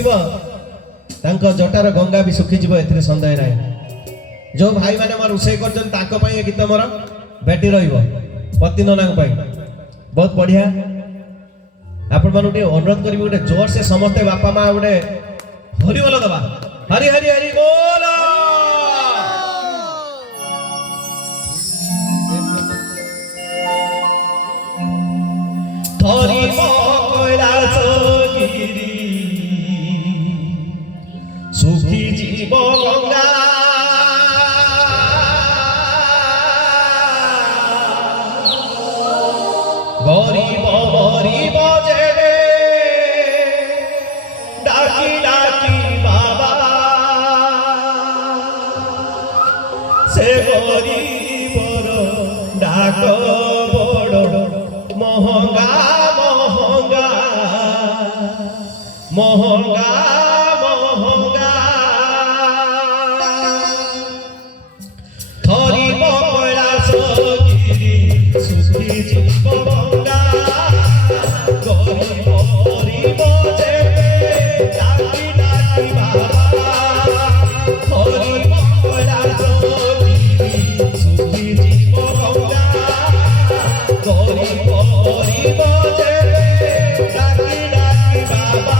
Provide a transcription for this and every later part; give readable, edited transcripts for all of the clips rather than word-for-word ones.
ଦେଖିବ ତାଙ୍କ ଜଟାର ଗଙ୍ଗା ବି ଶୁଖିଯିବ, ଏଥିରେ ସନ୍ଦେହ ନାହିଁ। ଯୋଉ ଭାଇ ମାନେ ମୋର ରୋଷେଇ କରୁଛନ୍ତି ତାଙ୍କ ପାଇଁ ଏ ଗୀତ ମୋର ଭେଟି ରହିବ, ପତି ନନାଙ୍କ ପାଇଁ। ବହୁତ ବଢିଆ। ଆପଣ ମାନଙ୍କୁ ଟିକେ ଅନୁରୋଧ କରିବି, ଗୋଟେ ଜୋର ସେ ସମସ୍ତେ ବାପା ମା ଗୋଟେ ହରି ବୋଲ ଦବା। ହରି ହରି ହରି ବୋଲ। ଧରିବ କୈଳାସ ଗିରି ସୁଖୀ ଯିବ ଗଙ୍ଗା, ଗରିବ ମରିବ ଯେବେ ଡାକି ଡାକି ବାବା, ସେ ଗରିବର ଡାକ ବଡ଼ ମହଙ୍ଗା ମହଙ୍ଗା ମହଙ୍ଗା ମହଙ୍ଗା। ଧରିବ କୈଳାସ ଗିରି ସୁଖୀ ଯିବ ଗଙ୍ଗା, ଗରିବ ମରିବ ଯେବେ ଡାକି ଡାକି ବାବା, ଧରିବ କୈଳାସ ଗିରି ସୁଖୀ ଯିବ ଗଙ୍ଗା, ଗରିବ ମରିବ ଯେବେ ଡାକି ଡାକି ବାବା,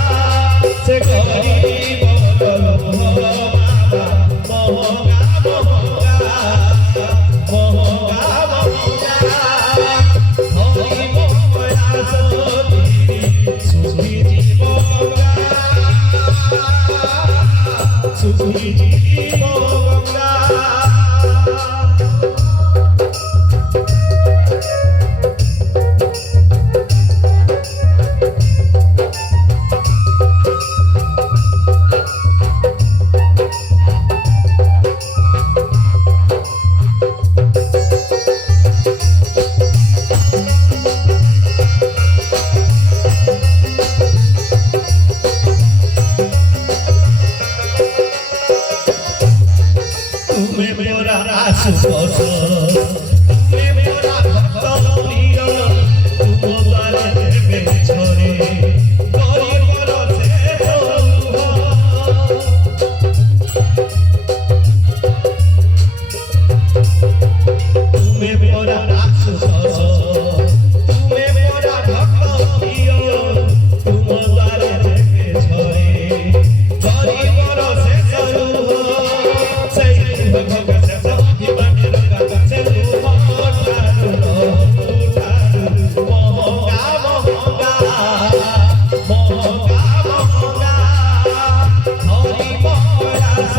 ସେ ଗରିବର ଲୋଭ ବାବା ମହଙ୍ଗା ମହଙ୍ଗା ମହଙ୍ଗା ମହଙ୍ଗା। ଧରିବ କୈଳାସ ଗିରି ସୁଖୀ ଯିବ ଗଙ୍ଗା, ସୁଖୀ ଯିବ ଗଙ୍ଗା। তুমি মোরা সুবস, তুমি মোরা ভক্ত প্রিয়, তুম দ্বারে দেবে ছড়ে গরিবর শেষ লুহ। তুমি মোরা সুবস, তুমি মোরা ভক্ত প্রিয়, তুম দ্বারে দেবে ছড়ে গরিবর শেষ লুহ। সেই ভগবান মহঙ্গা মহঙ্গা, ধরিব কৈলাস